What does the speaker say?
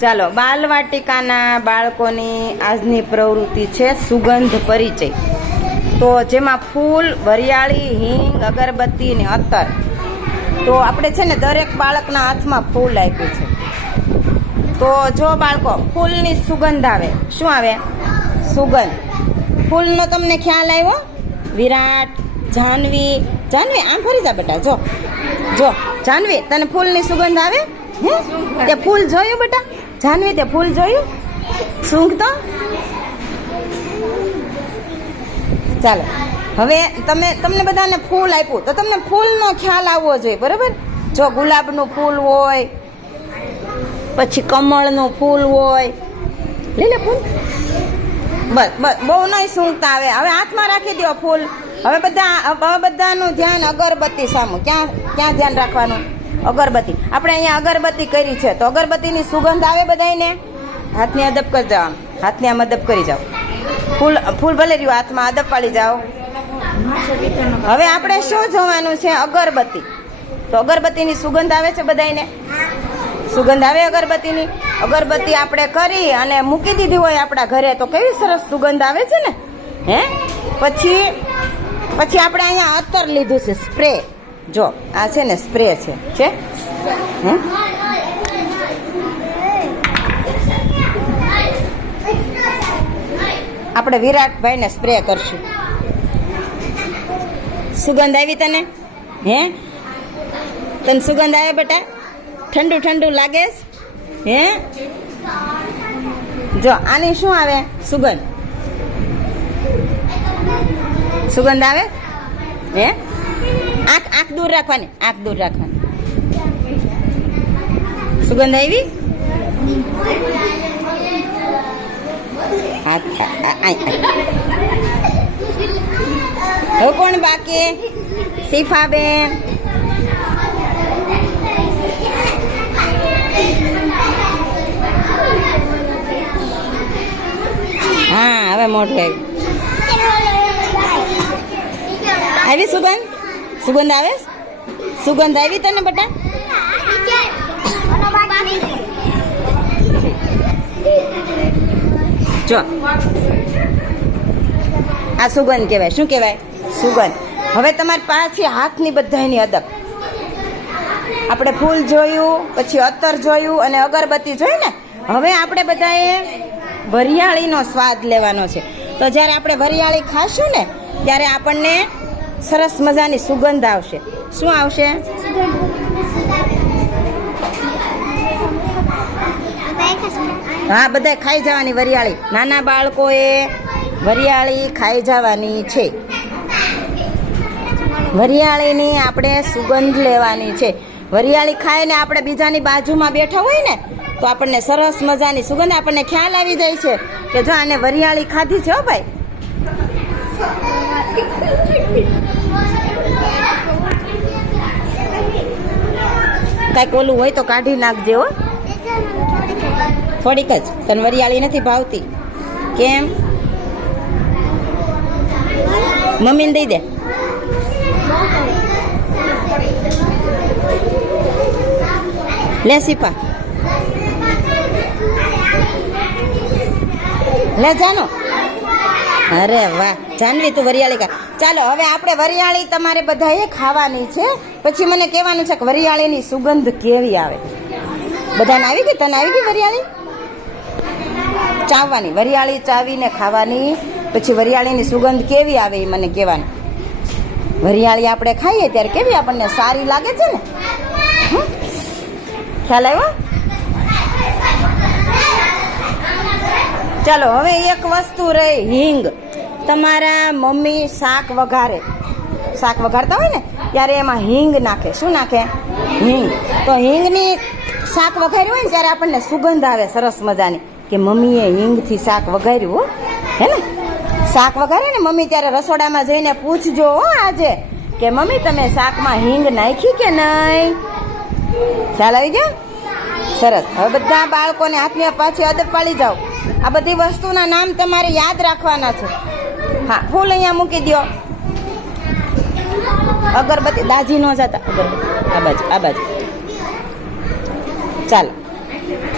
ચાલો, બાલવાટિકાના બાળકોની આજની પ્રવૃત્તિ છે સુગંધ પરિચય. તો જેમાં ફૂલ, વરિયાળી, હિંગ, અગરબત્તી ને અત્તર તો આપણે છે ને દરેક બાળકના હાથમાં ફૂલ આપ્યું છે. તો જો બાળકો, ફૂલની સુગંધ આવે. શું આવે? સુગંધ. ફૂલનો તમને ખ્યાલ આવ્યો? વિરાટ, જાનવી. જાનવી, આમ ફરી જા બેટા, જો. જો, જાનવી, તને ફૂલની સુગંધ આવે? હે? તે ફૂલ જોયું બેટા? જાનવી તે ફૂલ જોયું? સૂંઘ તો? ચાલો. હવે તમે, તમને બધાને ફૂલ આપ્યું. તો તમને ફૂલનો ખ્યાલ આવવો જોઈએ, બરાબર? જો ગુલાબનું ફૂલ હોય, પછી કમળનું ફૂલ હોય. લઈ લે ફૂલ. બસ બસ, બહુ નહીં સૂંઘતા આવે. હવે હાથમાં રાખી દો ફૂલ. હવે બધા, હવે બધાનું ધ્યાન અગરબત્તી સામું. ક્યાં ક્યાં ધ્યાન રાખવાનું? અગરબત્તી. આપણે અહીંયા અગરબત્તી કરી છે. તો અગરબત્તીની સુગંધ આવે બધાને હાથની અદબ કરી જાઓ. હાથની આમ અદબ કરી જાઓ. ફૂલ ફૂલ ભલે રહ્યું, હાથમાં અદબ પાડી જાઓ. હવે આપણે શું જોવાનું છે? અગરબત્તી. તો અગરબત્તીની સુગંધ આવે છે બધાને સુગંધ આવે અગરબત્તીની? અગરબત્તી આપણે કરી અને મૂકી દીધી હોય આપણા ઘરે, તો કેવી સરસ સુગંધ આવે છે ને? હે? પછી પછી આપણે અહીંયા અત્તર લીધું છે, સ્પ્રે. જો, આ છે ને સ્પ્રે છે. છે? હે આપણે વિરાટભાઈને સ્પ્રે કરશું. સુગંધ આવી તને? હે? તને સુગંધ આવે બેટા? ઠંડુ ઠંડુ લાગે હે? જો, આની શું આવે? સુગંધ. સુગંધ આવે? હે? આંખ આંખ દૂર રાખવાની આંખ દૂર રાખવાની સુગંધ આવી હાથ આ- આ- આ- હવે કોણ બાકી શિફાબેન હા હવે મોઢું આવ્યું આવી સુગંધ સુગંધ આવે? સુગંધ આવી તને બટા? જો. આ સુગંધ કહેવાય. શું કહેવાય? સુગંધ. હવે તમારી પાછી હાથની બધાની અદબ. આપણે ફૂલ જોયું, પછી અત્તર જોયું અને અગરબત્તી જોઈ ને? હવે આપણે બધાએ વરિયાળીનો સ્વાદ લેવાનો છે. તો જ્યારે આપણે વરિયાળી ખાશું ને, ત્યારે આપણને સરસ મજાની સુગંધ આવશે. શું આવશે? હા, બધાય ખાઈ જવાની વરિયાળી. નાના બાળકોએ વરિયાળી ખાઈ જવાની છે. વરિયાળીની આપણે સુગંધ લેવાની છે. વરિયાળી ખાઈને આપણે બીજાની બાજુમાં બેઠા હોય ને, તો આપણને સરસ મજાની સુગંધ આપણને ખ્યાલ આવી જાય છે કે જો આને વરિયાળી ખાધી છે હો ભાઈ. કાંઈક ઓલું હોય તો કાઢી નાખજે હો. થોડીક જ. તને વરિયાળી નથી ભાવતી. કેમ? મમ્મીને દઈ દે. લે સીપા લે જાનો. અરે વાહ. જાનવી, તું વરિયાળી ખા ચાલો, હવે આપણે વરિયાળી તમારે બધાએ ખાવાની છે. પછી મને કહેવાનું છે કે વરિયાળીની સુગંધ કેવી આવે? બધાને આવી ગઈ? તને આવી ગઈ વરિયાળી? ચાવવાની. વરિયાળી ચાવીને ખાવાની. પછી વરિયાળીની સુગંધ કેવી આવે એ મને કહેવાનું. વરિયાળી આપણે ખાઈએ ત્યારે કેવી આપણને સારી લાગે છે ને? ખ્યાલ આવ્યો? ચાલો, હવે એક વસ્તુ રહી, હિંગ. તમારા મમ્મી શાક વઘારે. શાક વઘારતા હોય ને, ત્યારે એમાં હિંગ નાખે. શું નાખે? હિંગ. તો હિંગની શાક વઘાર્યું હોય ને, ત્યારે આપણને સુગંધ આવે, સરસ મજાની. કે મમ્મીએ હિંગથી શાક વઘાર્યું, હો. હે ને? શાક વઘારે ને, મમ્મી ત્યારે રસોડામાં જઈને પૂછજો, હો, આજે. કે મમ્મી, તમે શાકમાં હિંગ નાખી કે નહીં? ખ્યાલ આવી ગયો? સરસ. હવે બધા બાળકોને હાથની પાછી અદબ પાડી જાઓ. આ બધી વસ્તુના નામ તમારે યાદ રાખવાના છે. હા ફૂલ અહીંયા મૂકી દો અગરબત્તી દાજી ન જતા. અગરબત્તી. આ બાજુ આ બાજુ. ચાલો.